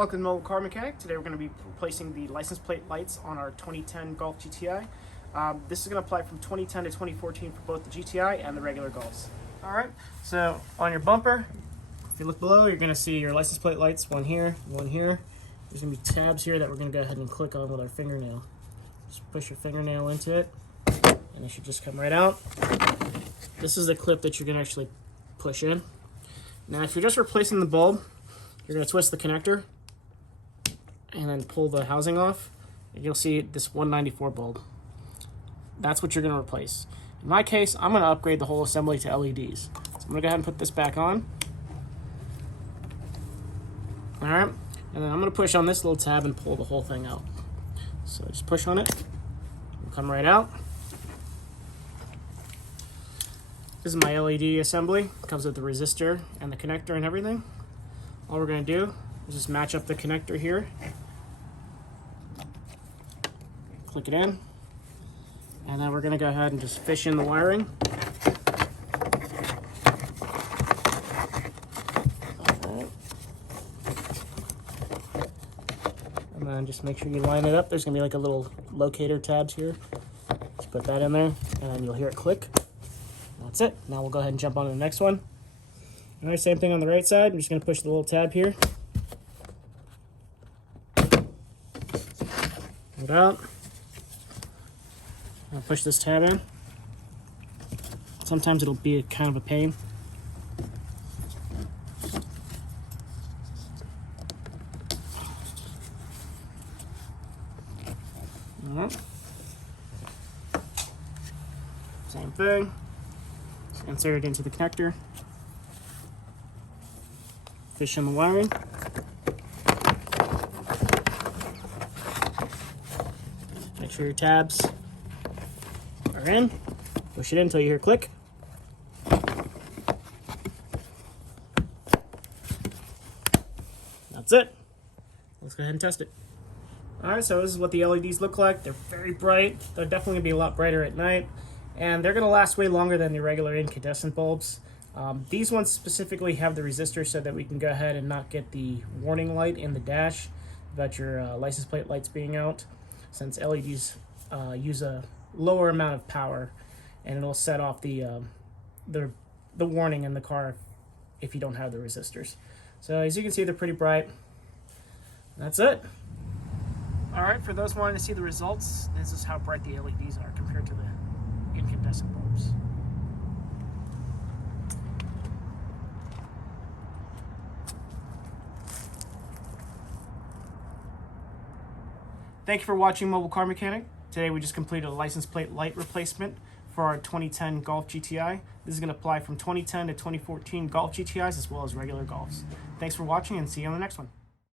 welcome to Mobile Car Mechanic. Today we're going to be replacing the license plate lights on our 2010 Golf GTI. This is going to apply from 2010 to 2014 for both the GTI and the regular Golfs. Alright, so on your bumper, if you look below, you're going to see your license plate lights, one here, one here. There's going to be tabs here that we're going to go ahead and click on with our fingernail. Just push your fingernail into it, and it should just come right out. This is the clip that you're going to actually push in. Now if you're just replacing the bulb, you're going to twist the connector and then pull the housing off, and you'll see this 194 bulb. That's what you're going to replace. In my case, I'm going to upgrade the whole assembly to LEDs. So I'm going to go ahead and put this back on. Alright, and then I'm going to push on this little tab and pull the whole thing out. So just push on it, it'll come right out. This is my LED assembly. It comes with the resistor and the connector and everything. All we're going to do is just match up the connector here. Click it in. And then we're going to go ahead and just fish in the wiring. Alright. And then just make sure you line it up. There's going to be like a little locator tabs here. Just put that in there, and then you'll hear it click. That's it. Now we'll go ahead and jump on to the next one. Alright, same thing on the right side. I'm just going to push the little tab here. Pull it out. I'll push this tab in. Sometimes it'll be kind of a pain. Alright. Same thing. Just insert it into the connector. Fish in the wiring. Make sure your tabs are in. Push it in until you hear click. That's it. Let's go ahead and test it. Alright, so this is what the LEDs look like. They're very bright. They're definitely going to be a lot brighter at night. And they're going to last way longer than the regular incandescent bulbs. These ones specifically have the resistor so that we can go ahead and not get the warning light in the dash about your license plate lights being out, since LEDs use a lower amount of power, and it'll set off the warning in the car if you don't have the resistors. So as you can see, they're pretty bright. That's it. Alright, for those wanting to see the results, this is how bright the LEDs are compared to the incandescent bulbs. Thank you for watching Mobile Car Mechanic. Today we just completed a license plate light replacement for our 2010 Golf GTI. This is going to apply from 2010 to 2014 Golf GTIs as well as regular Golfs. Thanks for watching, and see you on the next one.